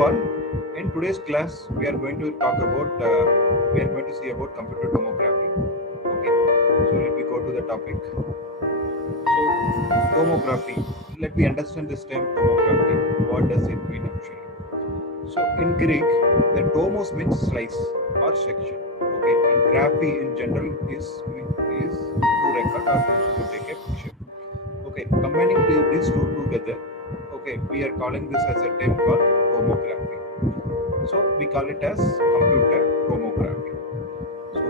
Hello all. In today's class, we are going to talk about see about computer tomography. Okay, so let me go to the topic. So tomography. Let me understand this term tomography. What does it mean actually? So in Greek, the tomos means slice or section. Okay, and graphy in general is to record or to take a picture. Okay, combining these two together, okay, we are calling this as a term called tomography. So we call it as computer tomography. So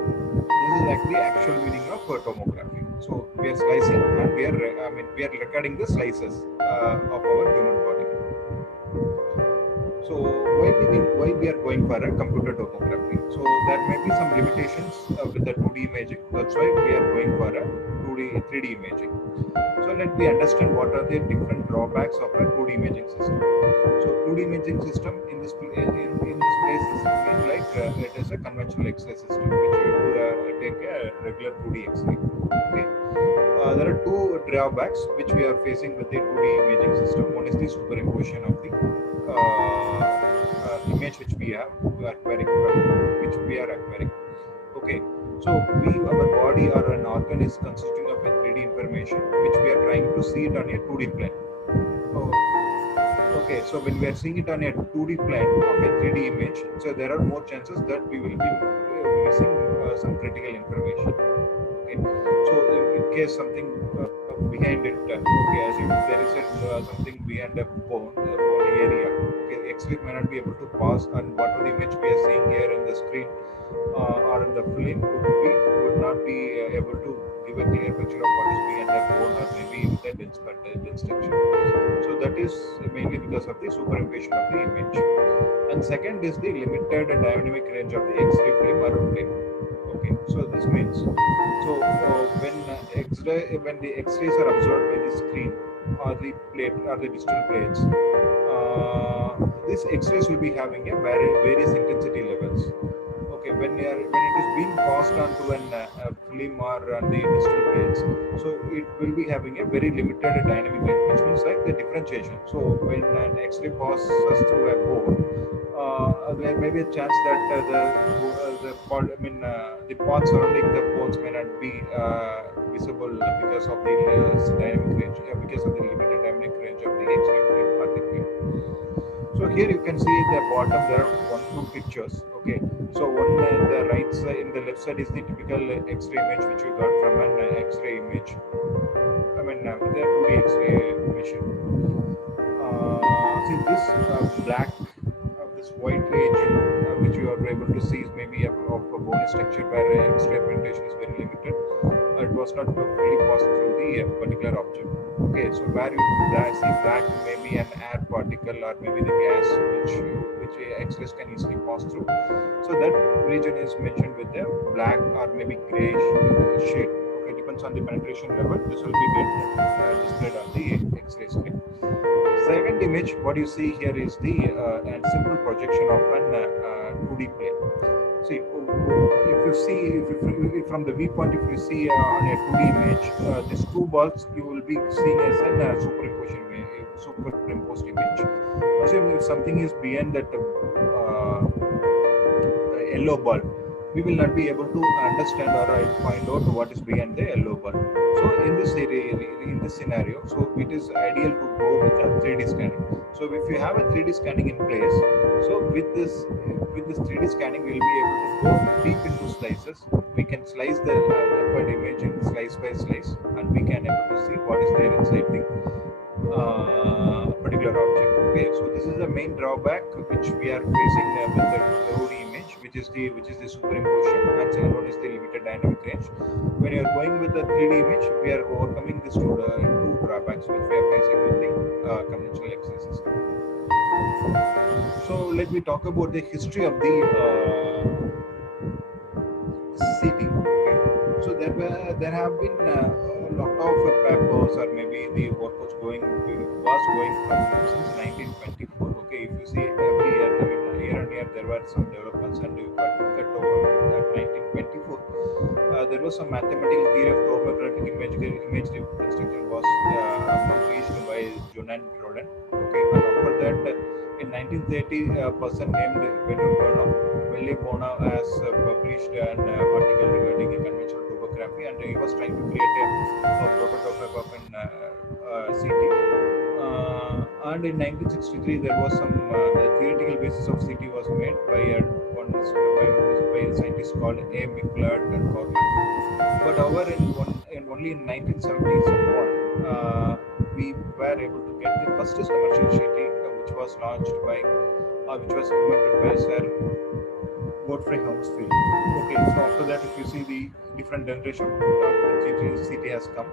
this is like the actual meaning of tomography. So we are slicing and we are recording the slices of our human body. So why we are going for a computer tomography? So there may be some limitations with the 2D imaging. That's why we are going for a 3D imaging. So let me understand what are the different drawbacks of a 2D imaging system. So 2D imaging system in this place is mean like it is a conventional X-ray system which you take a regular 2D X-ray. Okay. There are two drawbacks which we are facing with the 2D imaging system. One is the superimposition of the image which we are acquiring. Okay, so our body or an organ is consisting of a 3D information which we are trying to see it on a 2D plane. Okay, so when we are seeing it on a 2D plane of a 3D image, so there are more chances that we will be missing some critical information. Okay, so in case something behind it, okay, assume there is something behind a bone area. Okay, X-ray may not be able to pass, and whatever the image we are seeing here in the screen or in the film would not be able to give a clear picture of what is behind that bone or maybe with a dense structure. So that is mainly because of the superimposition of the image. And second is the limited dynamic range of the X-ray film or plane. Okay, so this means when the X-rays are absorbed by the screen or the plate or the digital plates, these X-rays will be having a various intensity levels. Okay, when it is being passed on to a film or on the digital plates, so it will be having a very limited dynamic range, which means like the differentiation. So when an X-ray passes through a bone, there may be a chance that the parts surrounding the bones may not be visible because of the dynamic range, because of the limited dynamic range of the X-ray plate or the film. So here you can see at the bottom there are two pictures. Okay, so one the right side, in the left side is the typical X-ray image which you got from an X-ray image. With a 2D X-ray machine. See this black, this white range which you are able to see is maybe of a bone structure where X-ray presentation is very limited. It was not fully passed through the particular object. Okay, so where you see black, maybe an air particle or maybe the gas which X-rays can easily pass through. So that region is mentioned with a black or maybe grayish shade. Okay, depends on the penetration level. This will be displayed on the X-ray screen. Second image, what you see here is the simple projection of an 2D plane. See, if you see from the viewpoint, if you see on a 2D image, these two balls you will be seeing as a superimposed image. Assume if something is beyond that yellow ball, we will not be able to understand or find out what is behind the yellow ball. So in this area, in this scenario, so it is ideal to go with a 3D scanning. So if you have a 3D scanning in place, so with this 3D scanning, we will be able to go deep into slices. We can slice the acquired image in slice by slice, and we can able to see what is there inside the particular object. Okay, so this is the main drawback which we are facing with the 2D image, which is the superimposition, and second one is the limited dynamic range. When you are going with the 3D image, we are overcoming these two drawbacks which we are facing with the conventional X-ray system. So let me talk about the history of the CT. Okay, so there have been a lot of papers or maybe the work was going from since 1924. Okay, if you see every year, year on year there were some developments, and you cut over at 1924. There was some mathematical theory of tomographic image reconstruction was published by Jonan Roden. Okay, and after that, in 1930, a person named Vellibona has published an article regarding a conventional topography, and he was trying to create a prototype of an CT. And in 1963, there was some the theoretical basis of CT was made by by a scientist called A. Micklard and Corman. But however, in only in 1971, we were able to get the first commercial CT, which was launched by, which was invented by Sir Godfrey Hounsfield. Okay, so after that, if you see the different generation of CT has come.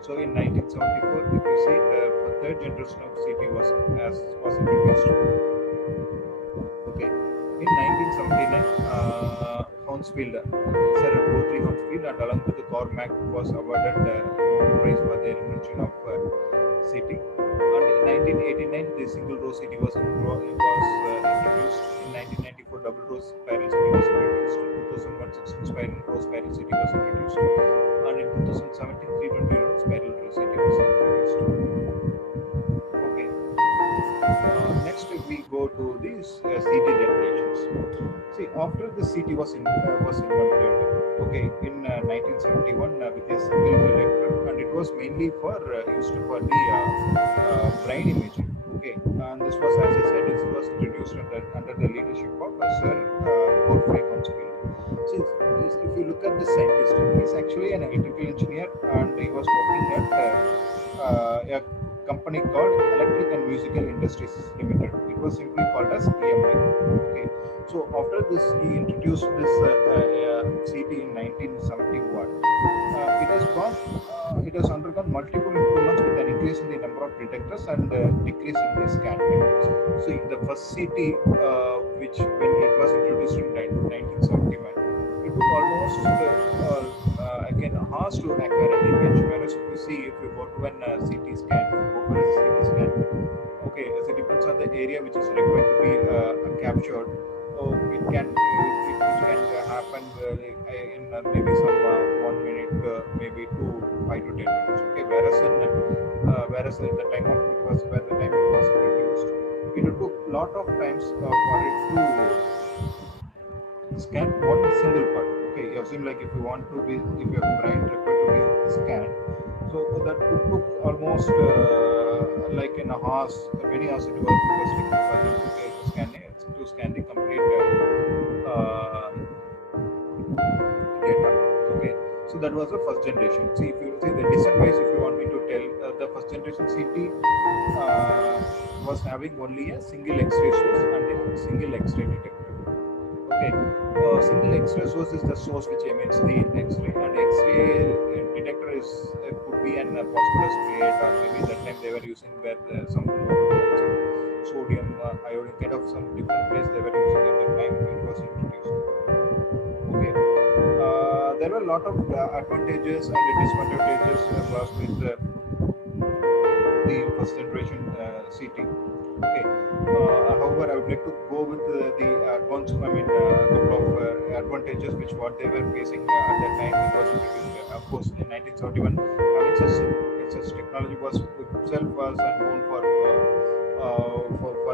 So in 1974, if you see the third generation of CT was introduced. Okay, in 1979, Hounsfield, Sir Godfrey Hounsfield, and along with the Cormac, was awarded Nobel Prize for their invention of CT. And in 1989, the single row CT was introduced. In 1994, double row spiral CT was introduced. In 2001, 16 spiral CT was introduced. And in 2017, 320 spiral CT was introduced. Okay. Next, we go to these CT generations. See, after the CT was invented, okay, in 1971 with a single detector, and it was mainly for used for the brain imaging. Okay, and this was, as I said, this was introduced under the leadership of Sir Godfrey Hounsfield. See, if you look at the scientist, he's actually an electrical engineer, and he was working at a company called Electric and Musical Industries Limited. It was simply called as EMI. Okay, so after this, he introduced this CT in 1971. It has undergone multiple improvements with an increase in the number of detectors and decrease in the scan time. So in the first CT, which when it was introduced in 1971, it took almost again hours to acquire an image. Whereas if you see, if you go to an CT scan, go for a CT scan, okay, as it depends on the area which is required to be captured. So it can happen in maybe some 1 minute, maybe 5 to 10 minutes. Okay, whereas at the time of it was where the time it was introduced, it took lot of times for it to scan one single part. Okay, you assume like if your brain required to be scanned, so that took almost like in a hours, many hours it was taking for them to scan the complete data. Okay, so that was the first generation. See, if you see the design wise, if you want me to tell, the first generation CT was having only a single X-ray source and a single X-ray detector. Okay, single X-ray source is the source which emits the X-ray, and X-ray detector could be an phosphorus plate, or maybe that time they were using where some sodium, iodine, kind of some different place they were using at that time it was introduced. Okay, there were a lot of advantages and disadvantages was with the first generation CT. Okay. However, I would like to go with the advanced, couple of advantages which what they were facing at that time it was introduced. Of course, in 1971, having such technology was itself was known for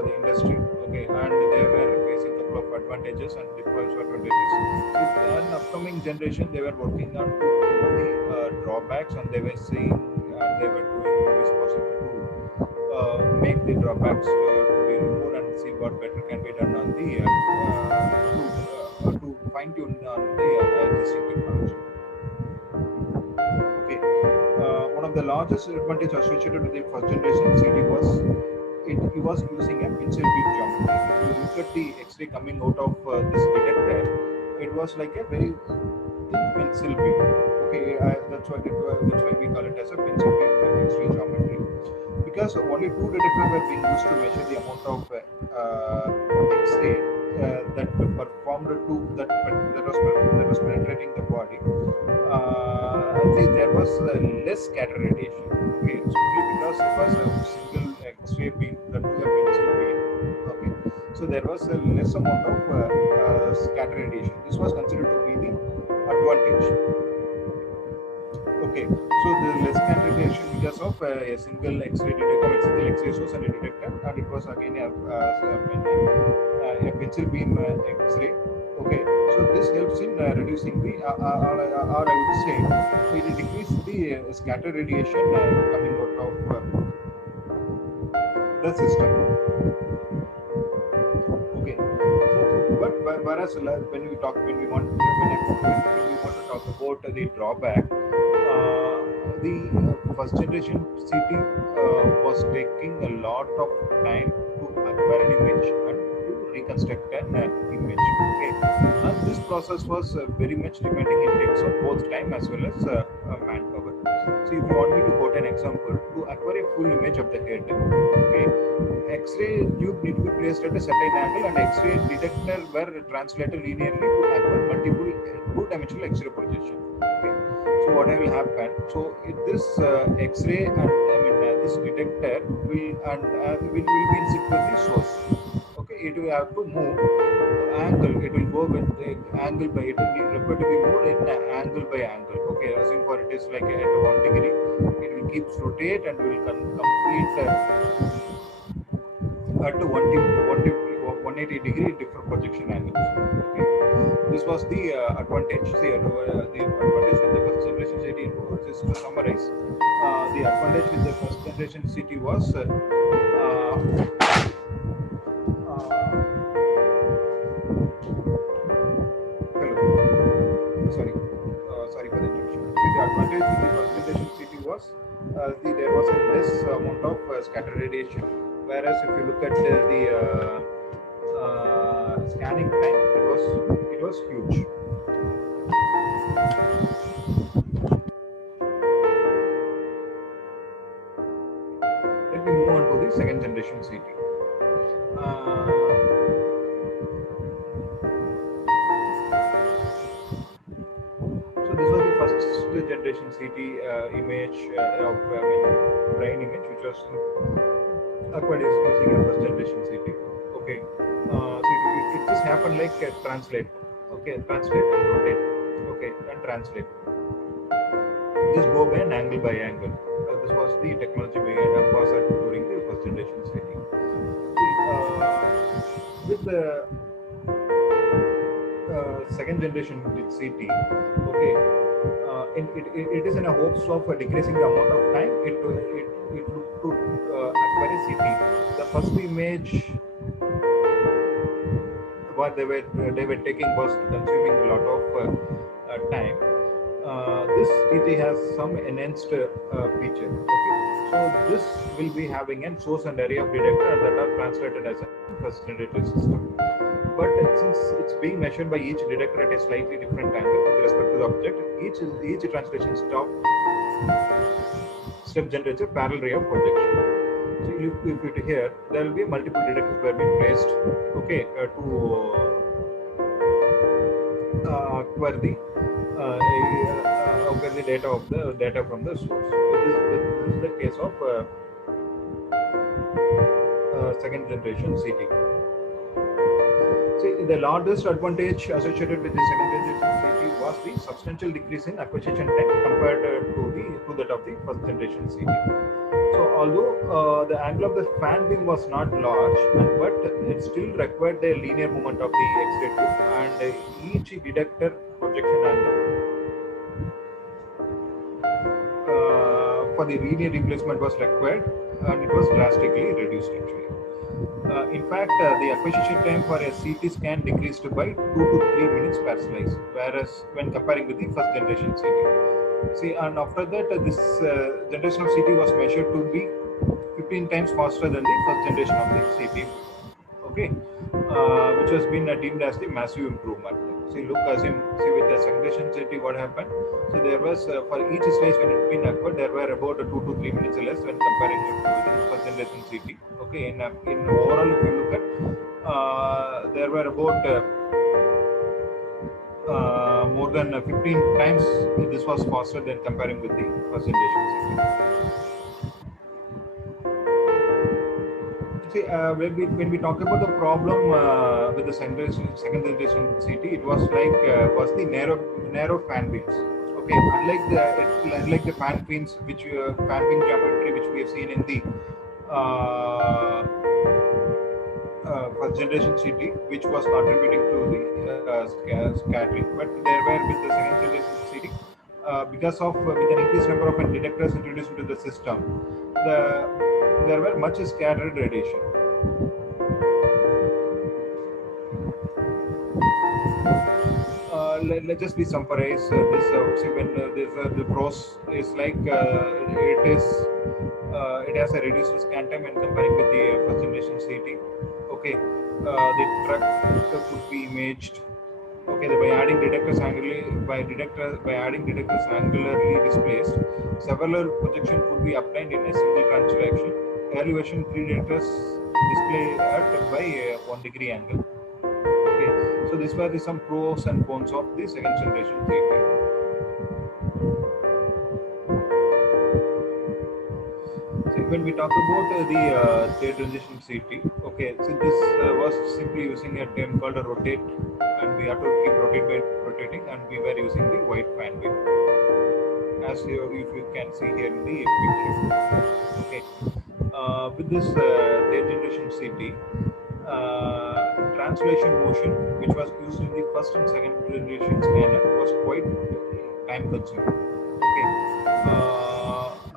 the industry. Okay, and they were facing a couple of advantages and disadvantages. So, in upcoming generation, they were working on to remove the drawbacks, and they were saying and they were doing what is possible to make the drawbacks to be removed and see what better can be done on the to fine tune on the existing technology. Okay, one of the largest advantage associated with the first generation CT was it was using a pencil beam geometry. If you look at the X-ray coming out of this detector, it was like a very thin pencil beam. Okay, that's why we call it as a pencil beam X-ray geometry. Because only two detectors were being used to measure the amount of X-ray that performed to that was penetrating the body. There was less scatter radiation. Okay, it's only because it was a single X-ray beam, that was a pencil beam. Okay, so there was a less amount of scatter radiation. This was considered to be the advantage. Okay, so the less scan radiation because of a single X-ray detector, a single X-ray source and a detector, and it was again a pencil beam X-ray. Okay, so this helps in reducing the, or I would say, it will decrease the scatter radiation coming out of the system. Okay, so but whereas when we want when we want to talk about the drawback, the first generation CT was taking a lot of time to acquire an image and to reconstruct an image. Okay, and this process was very much demanding in terms of both time as well as manpower. So if you want me to quote an example, to acquire a full image of the head, okay, X-ray tube need to be placed at a certain angle and X-ray detector were translated linearly to acquire multiple two-dimensional X-ray projection. Okay, so what will happen? So this X-ray and this detector will be in sync with the source. Okay, it will have to move angle. It will go with the angle by it will be required to be moved in angle by angle. Okay, assume for it is like at 1 degree, it will keep rotate and will complete. At 180 degree different projection angles. Okay, this was the advantage. See, the advantage with the first generation CT, just to summarize, the advantage with the first generation CT was hello, sorry for the interruption. See, the advantage with the first generation CT was there was a less amount of scatter radiation, whereas if you look at the scanning time, it was huge. Let me move on to the second generation CT. So this was the first generation CT image of brain image, which was acquired using a first generation CT. Okay, so it just happened like translate. Okay, translate and rotate. Okay, and translate. Just go by an angle by angle. This was the technology we was during the first generation CT. With the second generation CT, okay, it is in a hopes of decreasing the amount of time it took to acquire a CT. The first image what they were taking was consuming a lot of time. This CT has some enhanced feature. Okay, so this will be having a source and array of detector that are translated as a first generator system. But since it's being measured by each detector at a slightly different angle with respect to the object, each translation step generates a parallel ray of projection. So if you here, there will be multiple detectors were being placed, okay, to acquire the data from the source. This is the case of second generation CT. See, the largest advantage associated with the second generation CT was the substantial decrease in acquisition time compared to that of the first generation CT. So, although the angle of the fan beam was not large, but it still required the linear movement of the X-ray tube, and each detector projection angle for the linear replacement was required, and it was drastically reduced actually. In fact, the acquisition time for a CT scan decreased by 2 to 3 minutes per slice, whereas when comparing with the first generation CT. See, and after that, this generation of CT was measured to be 15 times faster than the first generation of the CT. Okay, which has been deemed as the massive improvement. See, look, as in, see, with the second generation CT, what happened? So there was for each slice when it been acquired, there were about 2 to 3 minutes less when comparing it to the first generation CT. Okay, in overall, if you look at, there were about more than 15 times this was faster than comparing with the first generation CT. See, when we talk about the problem with the second generation CT, it was like was the narrow fan beams. Okay, unlike the fan fins, fan fin geometry which we have seen in the uh, first generation CT, which was contributing to the scattering, but there were with the second generation CT, because of with an increased number of detectors introduced into the system, the there were much scattered radiation. Let's just be summarize this. See, when this the pros is like it has a reduced scan time when comparing with the first generation CT. Okay, the truck could be imaged. Okay, by adding detectors angularly displaced, several projection could be obtained in a single transaction. Early version 3 detectors display at by 1 degree angle. Okay, so these were some pros and cons of the second generation 3D. So when we talk about the third generation CT, okay, so this was simply using a term called a rotate, and we have to keep rotating, and we were using the white fan wave, as if you can see here in the picture. Okay, with this third generation CT, translation motion, which was used in the first and second generation scanner, was quite time consuming. Okay.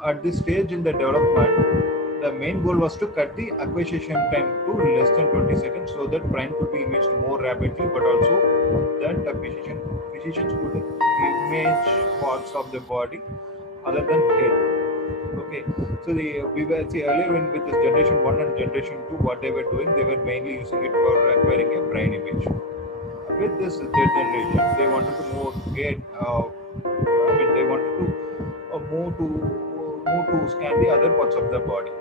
At this stage in the development, the main goal was to cut the acquisition time to less than 20 seconds so that brain could be imaged more rapidly, but also that physicians could image parts of the body other than head. Okay, so we were see earlier when with this generation 1 and generation 2, what they were doing, they were mainly using it for acquiring a brain image. With this third generation, they wanted to they wanted to move to scan the other parts of the body.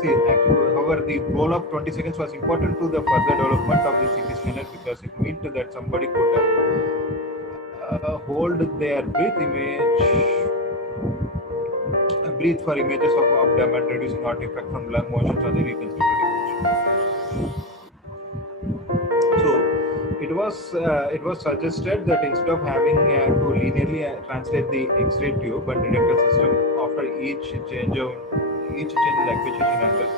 See, actually, however, the goal of 20 seconds was important to the further development of the CT scanner, because it meant that somebody could hold their breathe for images of abdomen, reducing artifact from lung motions on the reconstructed image. So it was suggested that instead of having to linearly translate the X-ray tube and detector system after each change in the acquisition angle,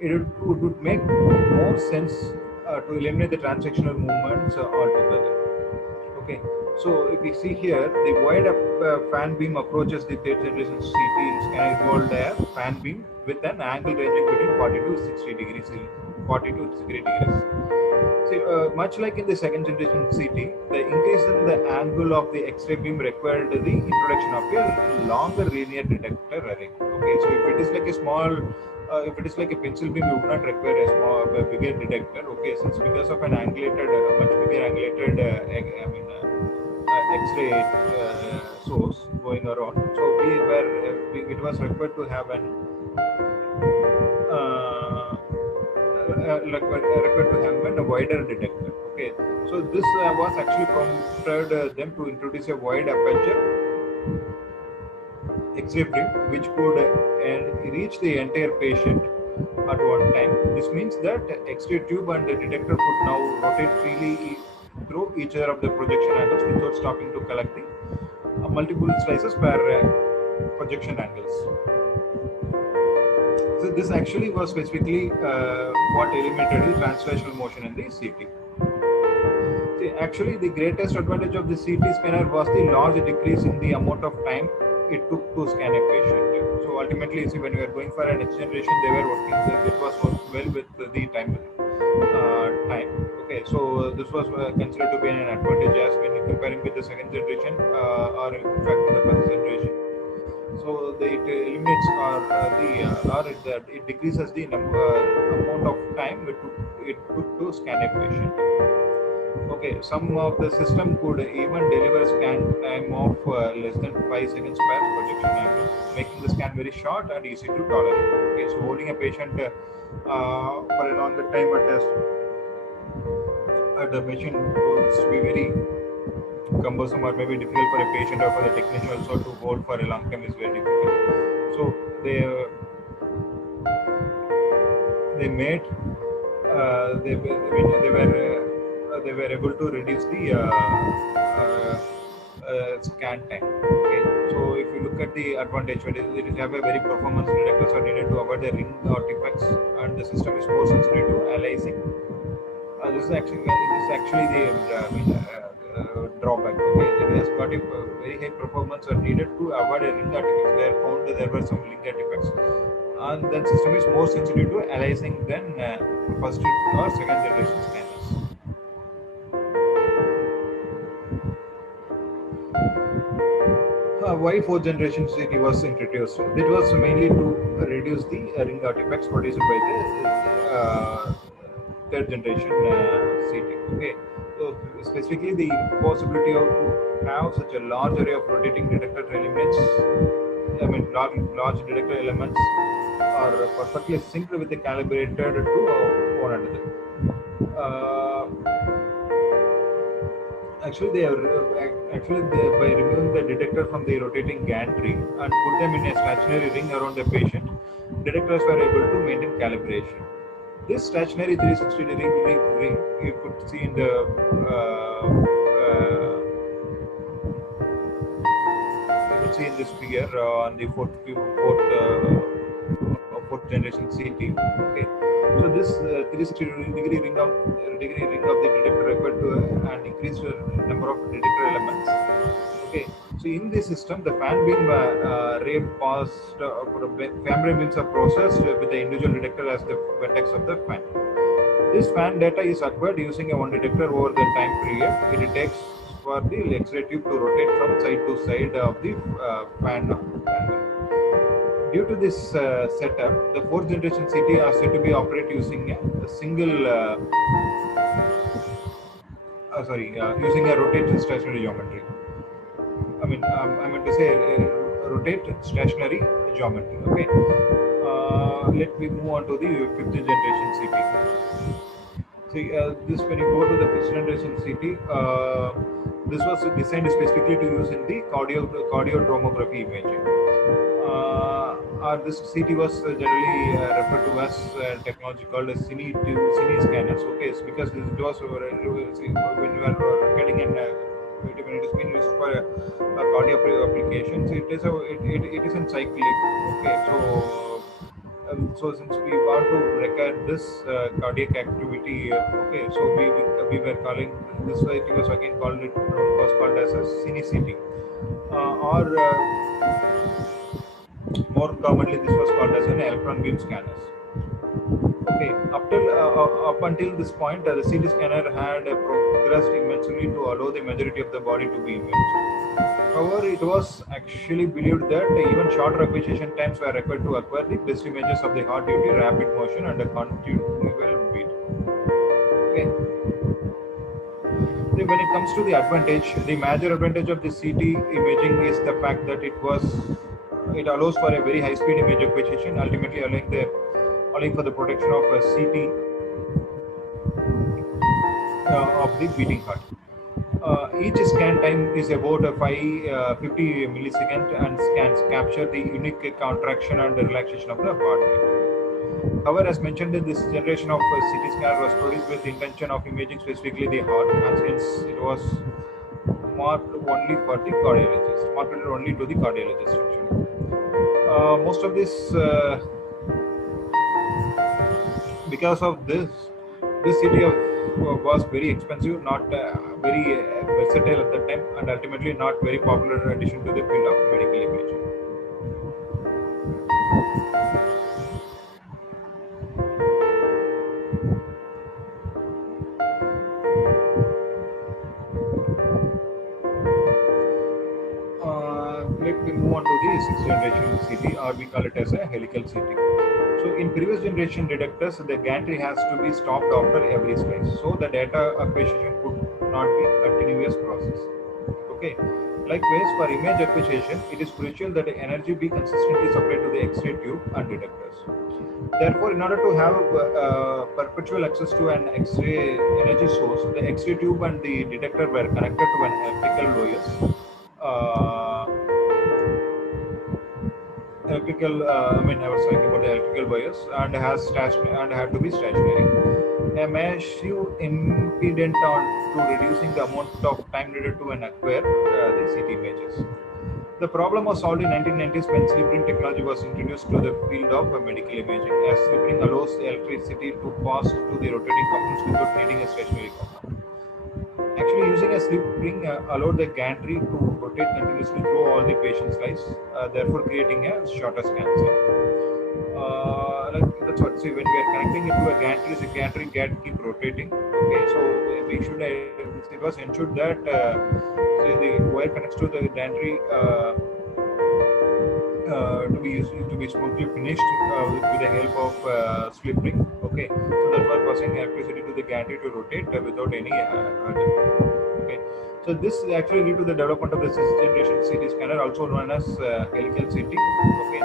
it would make more sense to eliminate the transactional movements altogether. Okay, so if we see here, the wide fan beam approaches the third generation CT scanner involved a fan beam with an angle ranging between 40 to 60 degrees, 40 to 60 degrees. See, much like in the second generation CT, the increase in the angle of the X-ray beam required the introduction of a longer linear detector array. Okay, so if it is like a pencil beam, you would not require a bigger detector. Okay, since because of an much bigger angulated, X-ray source going around, so it was required to have an required to have a wider detector. Okay, so this was actually prompted them to introduce a wide aperture X-ray beam, which could reach the entire patient at one time. This means that X-ray tube and the detector could now rotate freely through each other of the projection angles without stopping to collect the multiple slices per projection angles. So this actually was specifically what eliminated the translational motion in the CT. See, actually, the greatest advantage of the CT scanner was the large decrease in the amount of time it took to scan a patient. So ultimately, see, when we were going for a next generation, they were working. It was worked well with the time. Okay, so this was considered to be an advantage as when comparing with the second generation, or in fact with the first generation. So it eliminates it decreases the amount of time it took to scan a patient. Okay, some of the system could even deliver scan time of less than 5 seconds per projection angle, making the scan very short and easy to tolerate. Okay, so holding a patient for a longer time at the machine is to be very cumbersome, or maybe difficult for a patient or for the technician also to hold for a long time is very difficult. So they made they were able to reduce the scan time. Okay, so if you look at the advantage, it is have a very performance detectors are needed to avoid the ring artifacts, and the system is more sensitive to aliasing. This is actually the drawback. Okay, it has got a very high performance are needed to avoid a ring artifacts. They are found that there were some ring artifacts, and then system is more sensitive to aliasing than first or second generation scanners. Why fourth generation CT was introduced? It was mainly to reduce the ring artifacts produced by the third generation CT. Okay, so specifically the possibility of to have such a large array of rotating detector elements, I mean large detector elements are perfectly synced with the calibrated to one another. Uh, Actually, by removing the detector from the rotating gantry and put them in a stationary ring around the patient, detectors were able to maintain calibration. This stationary 360-degree ring you could see in the you could see in this figure on the fourth generation CT. Okay, so this 360 degree ring of the detector referred to an increased number of detector elements. Okay, so in this system, the fan beam ray passed, fan beams are processed with the individual detector as the vertex of the fan. This fan data is acquired using a one detector over the time period it takes for the X-ray tube to rotate from side to side of the fan angle. Due to this setup, the fourth generation CT are said to be operate using a single, using a rotated stationary geometry. I meant to say rotate stationary geometry. Okay. Let me move on to the fifth generation CT. See, this when you go to the fifth generation CT, this was designed specifically to use in the cardiodromography imaging. This CT was generally referred to as technology called as cine scanners. Okay, it's because it was when you are getting an when it is being used for cardiac applications, it is in cyclic. Okay, so since we want to record this cardiac activity, okay, so we were calling this. It was again called it was called as a Cine or more commonly, this was called as an electron beam scanners. Okay, up until this point, the CT scanner had progressed immensely to allow the majority of the body to be imaged. However, it was actually believed that even shorter acquisition times were required to acquire the best images of the heart due to rapid motion and a continual beat. Okay. When it comes to the advantage, the major advantage of the CT imaging is the fact that it allows for a very high speed image acquisition, ultimately allowing for the protection of a CT of the beating heart. Each scan time is about 50 milliseconds and scans capture the unique contraction and relaxation of the heart rate. However, as mentioned, this generation of CT scanner was produced with the intention of imaging specifically the heart, and hence it was marketed only to the cardiologist actually. Most of this, because of this city was very expensive, not very versatile at the time, and ultimately not very popular addition to the field of medical imaging. Let me move on to the sixth generation CT, or we call it as a helical CT. So in previous generation detectors, the gantry has to be stopped after every slice, so the data acquisition could not be continuous process. Okay. Likewise, for image acquisition, it is crucial that the energy be consistently supplied to the X-ray tube and detectors. Therefore, in order to have perpetual access to an X-ray energy source, the X-ray tube and the detector were connected to an electrical wires. Uh, I mean, I was talking about the electrical wires and had to be stationary. a massive impediment on to reducing the amount of time needed to acquire the CT images. The problem was solved in 1990s when slip ring technology was introduced to the field of medical imaging. As slip ring allows electricity to pass to the rotating components without needing a stationary component. Actually, using a slip ring allowed the gantry to rotate continuously through all the patient's lives, therefore creating a shorter scan cycle. That's what. See, when we are connecting it to a gantry, the gantry can keep rotating. Okay, so we should. It was ensured that so the wire connects to the gantry to be smoothly finished with the help of slip ring. Okay, so that was passing electricity to the gantry to rotate without any okay. So this actually led to the development of the sixth generation CT scanner, also known as helical CT. Okay.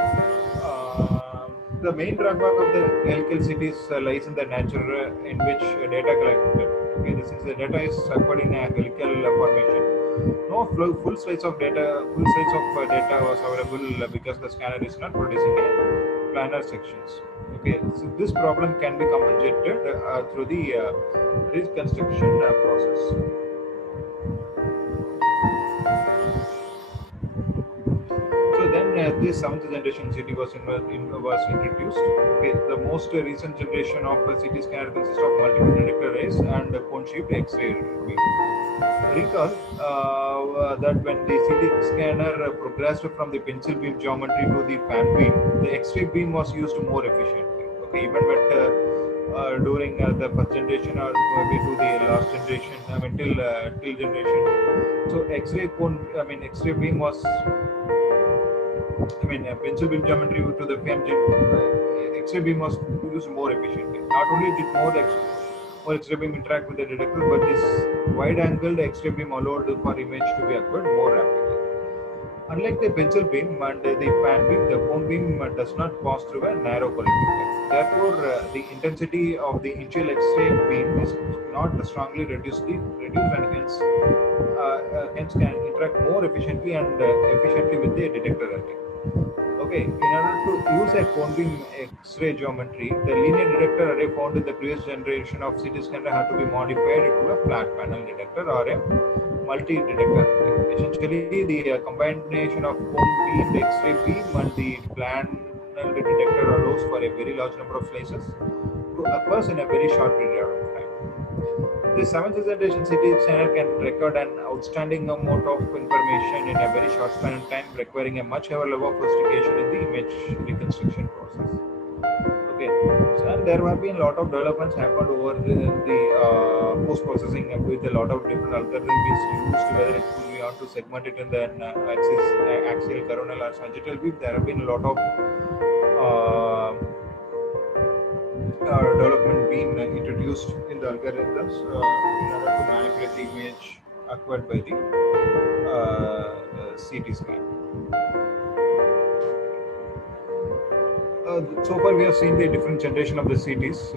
The main drawback of the helical CT lies in the nature in which data collected. Okay, this is the data is acquired in a helical formation. No full slice of data was available because the scanner is not producing a planar sections. Okay, so this problem can be compensated through the reconstruction process. So then the seventh generation CT was introduced. Okay, the most recent generation of CT scanner consists of multiple detector arrays and cone-shaped X-ray beam. Recall that when the CT scanner progressed from the pencil beam geometry to the fan beam, the X-ray beam was used more efficiently. Okay, even during the first generation or maybe to the last generation, I mean till generation. So X-ray beam was pencil beam geometry to the X-ray beam was used more efficiently. Not only did more X-ray beam interact with the detector, but this wide-angled X-ray beam allowed for image to be acquired more rapidly. Unlike the pencil beam and the fan beam, the cone beam does not pass through a narrow collimator. Therefore, the intensity of the initial X-ray beam is not strongly reduced and hence can interact more efficiently with the detector array. Okay, in order to use a cone beam X-ray geometry, the linear detector array found in the previous generation of CT scanner had to be modified to a flat panel detector or a multi-detector array. Essentially, the combination of cone beam, the X-ray beam, and the panel detector allows for a very large number of slices to occur in a very short period of time. The seventh generation CT scanner can record an outstanding amount of information in a very short span of time, requiring a much higher level of sophistication in the image reconstruction process. Okay, so, and there have been a lot of developments happened over the post processing with a lot of different algorithms used, whether it could be on to segment it in the axial, coronal, or sagittal beam. There have been a lot of development being introduced in the algorithms in order to manipulate the image acquired by the CT scan. So far, we have seen the different generation of the CTs.